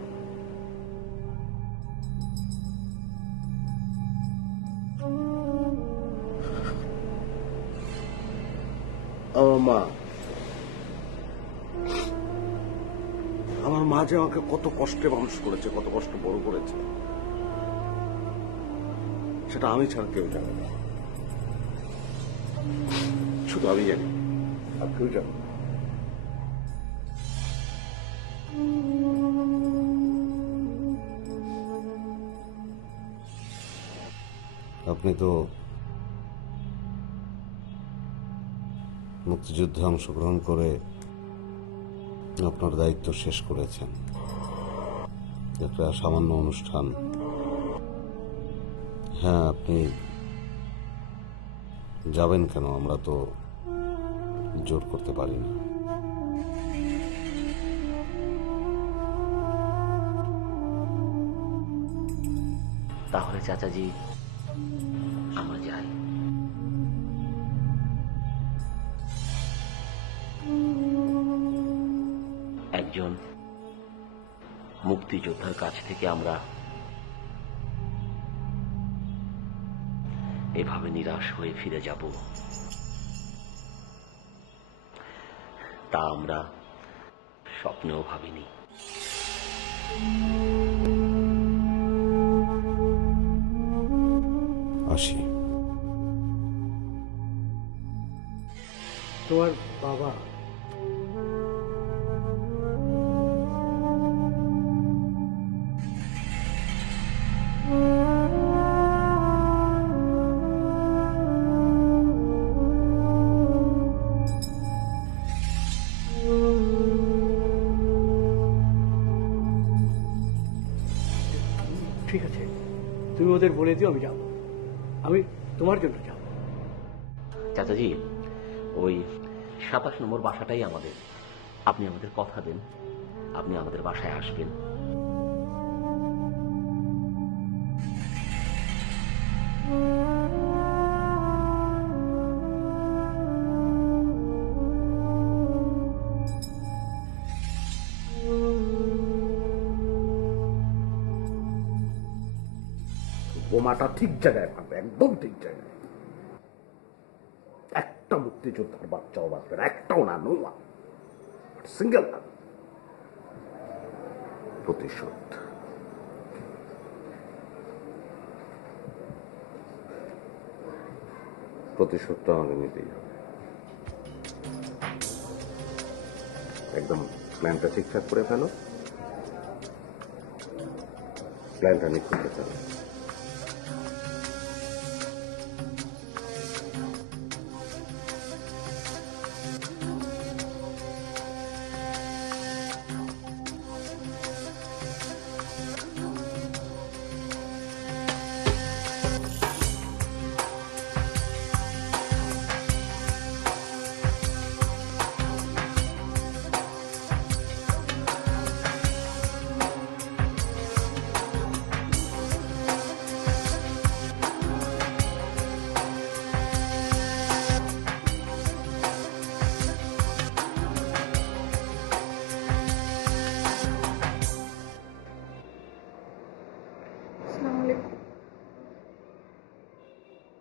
আমার মা যে আমাকে কত কষ্টে মানুষ করেছে, কত কষ্ট বড় করেছে, সেটা আমি ছাড়া কেউ জানে না। শুধু আমি জানি, আর কেউ জানে না। আপনি তো মুক্তিযুদ্ধে অংশগ্রহণ করে আপনার দায়িত্ব শেষ করেছেন। একটা সামান্য অনুষ্ঠান, হ্যাঁ, আপনি যাবেন কেন? আমরা তো জোর করতে পারি না। তাহলে চাচাজি আমরা যাই। একজন মুক্তিযোদ্ধার কাছ থেকে আমরা এভাবে নিরাশ হয়ে ফিরে যাব, তা আমরা স্বপ্নেও ভাবিনি। আসি। তোমার বাবা ঠিক আছে, তুমি ওদের বলে দিও আমি যাব, আমি তোমার জন্য যাব। চাচাজি, ওই 27 নম্বর বাসাটাই আমাদের। আপনি আমাদের কথা দেন, আপনি আমাদের বাসায় আসবেন। বোমাটা ঠিক জায়গায় পাবে, একদম ঠিক জায়গায়। একটা মুক্তিযোদ্ধার বাচ্চাও বাঁচবে না, একটাও না, নো ওয়ান, সিঙ্গেল না। প্রতিশোধ প্রতিশোধটা আমাকে নিতেই হবে। একদম প্ল্যানটা ঠিকঠাক করে ফেলো, প্ল্যানটা নিখুঁত ফেলো।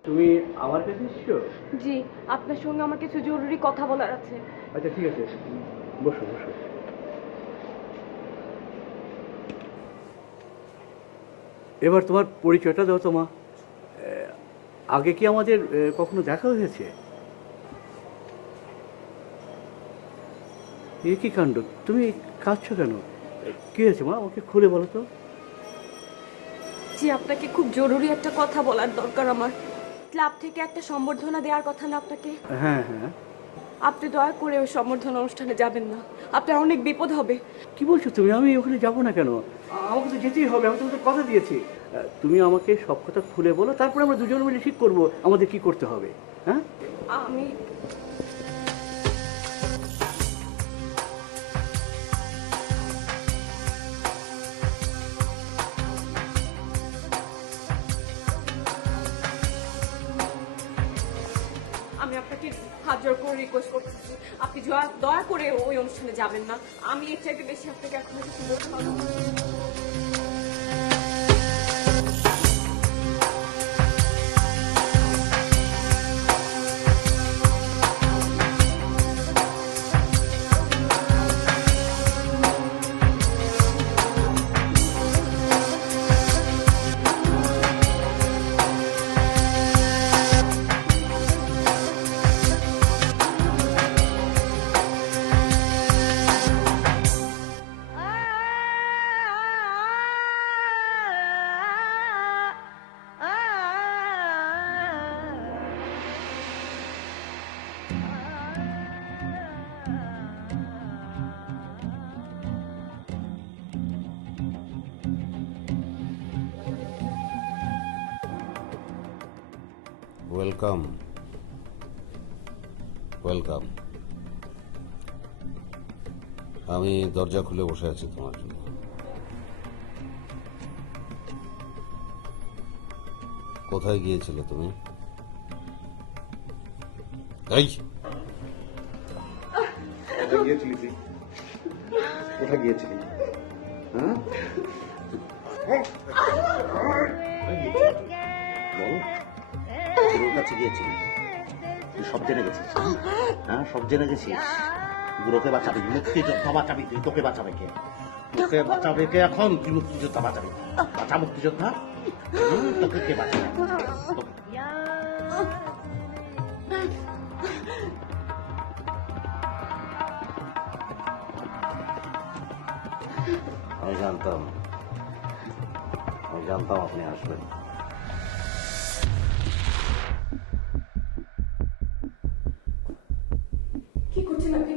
তুমি আমার কাছে এসছো? জি, আপনার সঙ্গে আমার কিছু জরুরি কথা বলার আছে। আচ্ছা ঠিক আছে, বসো বসো। এবার তোমার পরিচয়টা দাও তো মা। আগে কি আমাদের কখনো দেখা হয়েছে? এ কি কাণ্ড, তুমি কাঁদছো কেন? কি হয়েছে মা, আমাকে খুলে বলো তো। জি, আপনাকে খুব জরুরি একটা কথা বলার দরকার আমার। ক্লাব থেকে একটা সম্বর্ধনা দেওয়ার কথা না আপনাকে? হ্যাঁ হ্যাঁ। আপনি দয়া করে ওই সম্বর্ধনা অনুষ্ঠানে যাবেন না, আপনার অনেক বিপদ হবে। কি বলছো তুমি? আমি ওখানে যাবো না কেন? আমাকে তো যেতেই হবে, আমি তোমাকে কথা দিয়েছি। তুমি আমাকে সব কথা খুলে বলো, তারপরে আমরা দুজন মিলে ঠিক করবো আমাদের কি করতে হবে। হ্যাঁ, আমি আমি আপনাকে হাত জোড় করে রিকোয়েস্ট করতেছি, আপনি দয়া করে ওই অনুষ্ঠানে যাবেন না। আমি এর চাইতে বেশি আপনাকে এখন কিছু বলতে পারবো না। Welcome welcome. আমি দরজা খুলে বসে আছি তোমার জন্য। কোথায় গিয়েছিলে তুমি? এই কোথায় গিয়েছিলি তুই? কোথায় গিয়েছিলি? হ্যাঁ বুড়োর কাছে গিয়েছিলি? তুই সব জেনে গেছিস? হ্যাঁ সব জেনে গেছিস? বুড়োকে বাঁচাবি, মুক্তিযোদ্ধা বাঁচাবি তুই। তোকে বাঁচাবে কে? তোকে বাঁচাবে কে এখন? তুই মুক্তিযোদ্ধা বাঁচাবি। বাঁচা মুক্তিযোদ্ধা। তোকে কে বাঁচাবে? আমি জানতাম আপনি আসবেন। কি করছেন আপনি?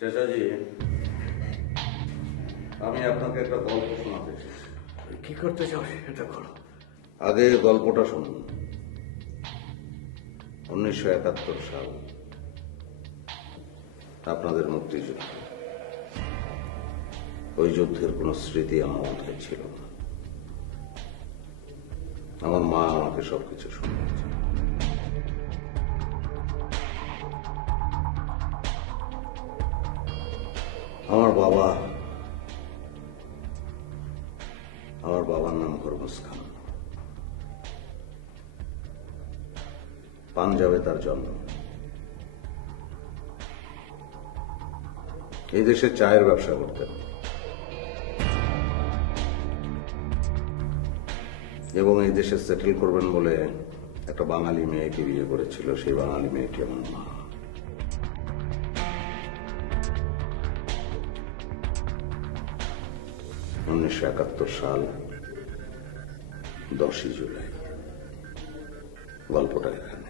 চাচাজি, আমি আপনাকে একটা গল্প শোনাতে এসেছি। কি করতে চাও সেটা করো। আগে গল্পটা শুনুন। 1971 সাল, আপনাদের মুক্তিযুদ্ধ। ওই যুদ্ধের কোন স্মৃতি আমার মাথায় ছিল না। আমার মা আমাকে সবকিছু শুনিয়েছে। আমার বাবার নাম হরমুজ খান। পাঞ্জাবে তার জন্ম। এই দেশে চায়ের ব্যবসা করতেন এবং এই দেশে সেটেল করবেন বলে একটা বাঙালি মেয়েকে বিয়ে করেছিল। সেই বাঙালি মেয়েটি আমার মা। সাল 10ই জুলাই। গল্পটা এখানে।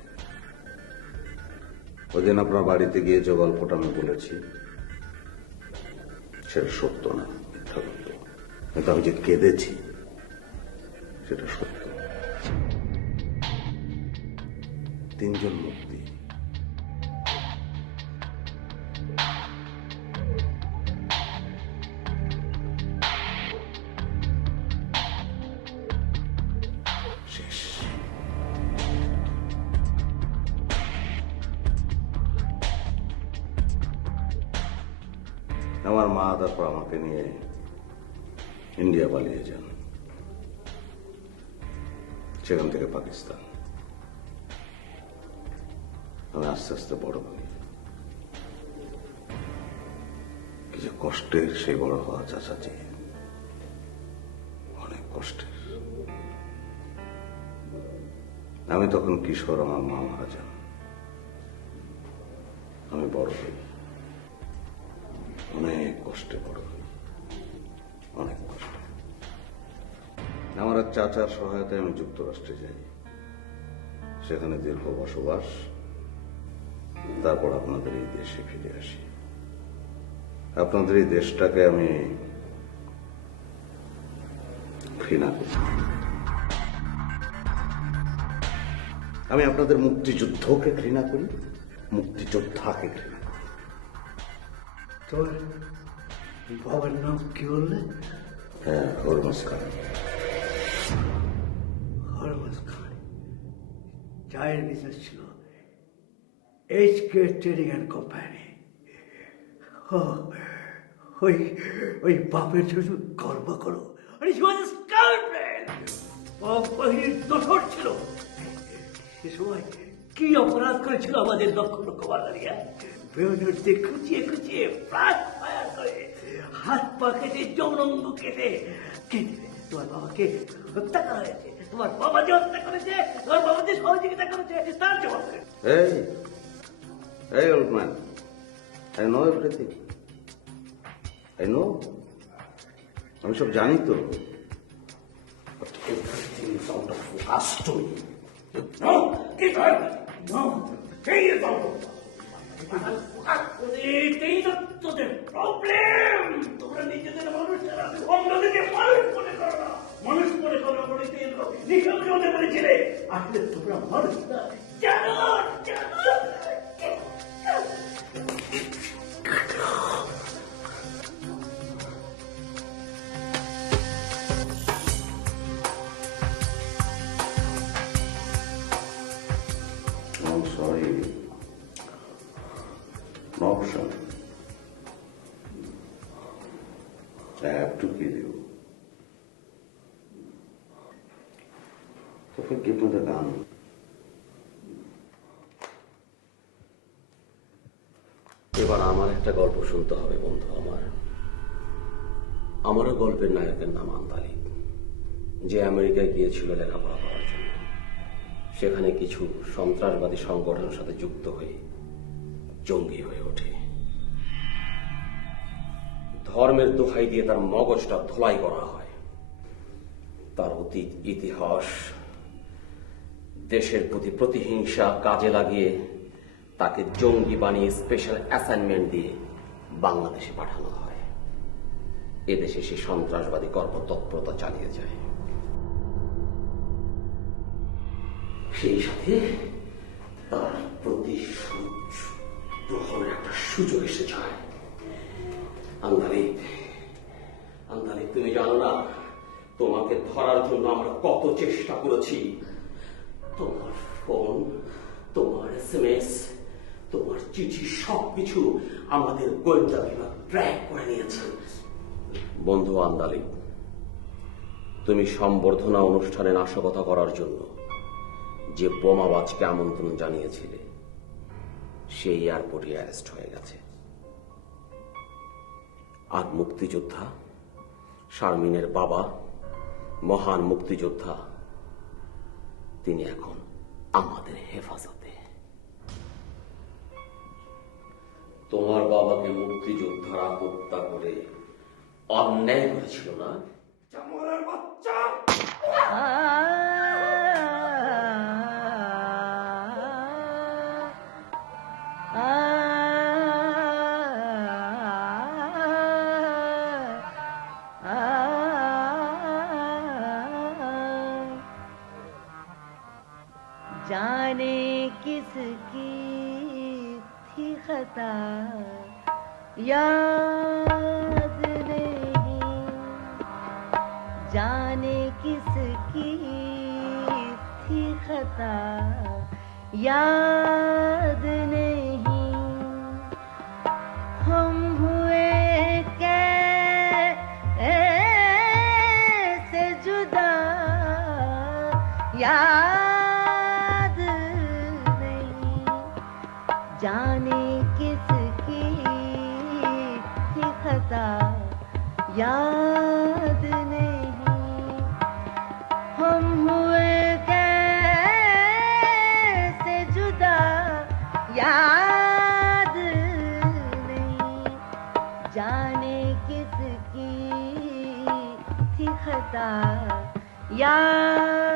ওই দিন আপনার বাড়িতে গিয়ে যে গল্পটা আমি বলেছি সেটা সত্য না, মিথ্যা গল্প। কিন্তু আমি যে কেঁদেছি সেটা সত্য। 3 জন মুক্তি। আমার মা তারপর আমাকে নিয়ে ইন্ডিয়া পালিয়ে যান, সেখান থেকে পাকিস্তান। আমি আস্তে আস্তে বড় হই। কি যে কষ্টের সেই বড় হওয়া চাচাজি, অনেক কষ্টের। আমি তখন কিশোর, আমার মা মারা যান। আমি বড় হই, অনেক কষ্টে বড় হই, অনেক কষ্টে। আমার এক চাচার সহায়তায় আমি যুক্তরাষ্ট্রে যাই, সেখানে দীর্ঘ বসবাস। তারপর আপনাদের এই দেশে ফিরে আসি। আপনাদের এই দেশটাকে আমি ঘৃণা করি। আমি আপনাদের মুক্তিযুদ্ধকে ঘৃণা করি, মুক্তিযোদ্ধাকে ঘৃণা করি। তোর বাবার নাম কি বললে? হ্যাঁ, হরমুজ খান। হরমুজ খান চায়ের বিজনেস ছিল, এইচকে ট্রেডিং অ্যান্ড কোম্পানি। ওই বাপের জন্য গর্ব করো। দোষর ছিল। সে সময় কি অপরাধ করেছিল আমাদের লক্ষ লক্ষ বাঙালিরা? বেরোতে খুঁচিয়ে খুঁচিয়ে প্রাণ ফায়ার করে, হাত পা কেটে, যৌনাঙ্গ কেটে তোমার বাবাকে হত্যা করা হয়েছে। তোমার বাবা যে হত্যা করেছে, তোমার বাবা যে সহযোগিতা করেছে, তার জবাব দেবে। Hey, old man, I know everything. I know. আমি সব জানি তো। But everything is out of focus to me. No, keep her. No, stay is out of focus. এটাই তো তোদের প্রবলেম। তোমরা নিজেদের মানুষেরা অন্যদিকে মানুষ মনে করো না। মানুষ মনে করো বলিতে নিঃসন্দেহ হতে বলেছিলে, আসলে তোমরা মানুষ না, জানোয়ার, জানোয়ার। I'm sorry. No option. I have to kill you. So give me the gun. এবার আমার একটা গল্প শুনতে হবে বন্ধু আমার। আমারও গল্পের নায়কের নাম আন্দালিব, যে আমেরিকায় গিয়েছিল লেখাপড়া করার জন্য। সেখানে কিছু সন্ত্রাসবাদী সংগঠনের সাথে যুক্ত হয়ে জঙ্গি হয়ে ওঠে। ধর্মের দোহাই দিয়ে তার মগজটা ধোলাই করা হয়। তার অতীত ইতিহাস, দেশের প্রতি প্রতিহিংসা কাজে লাগিয়ে তাকে জঙ্গি বানিয়ে স্পেশাল অ্যাসাইনমেন্ট দিয়ে বাংলাদেশে পাঠানো হয়। এদেশে সে সন্ত্রাসবাদী কর্মতৎপরতা চালিয়ে যায়। সেই সাথে তার প্রতিশোধ গ্রহণের একটা সুযোগ এসে যায়। আন্দালিব, আন্দালিব, তুমি জানো না তোমাকে ধরার জন্য আমরা কত চেষ্টা করেছি। তোমার ফোন, তোমার SMS, তোমার চিঠি সবকিছু আমাদের গোয়েন্দা বিভাগ ট্র্যাক করে নিয়েছে। বন্ধু আন্দালিব, তুমি সম্বর্ধনা অনুষ্ঠানে নাশকতা করার জন্য যে বোমাবাজকে আমন্ত্রণ জানিয়েছিলে, সেই এয়ারপোর্টে অ্যারেস্ট হয়ে গেছে। আর মুক্তিযোদ্ধা শারমিনের বাবা, মহান মুক্তিযোদ্ধা, তিনি এখন আমাদের হেফাজতে। তোমার বাবাকে মুক্তিযোদ্ধারা হত্যা করে অন্যায় করেছিল না? জামরের বাচ্চা! जाने किसकी थी खता याद नहीं, जाने किसकी थी खता याद नहीं, हम हुए कैसे जुदा याद नहीं, जाने किसकी थी खता याद नहीं, हम हुए कैसे जुदा याद नहीं, जाने किसकी थी खता याद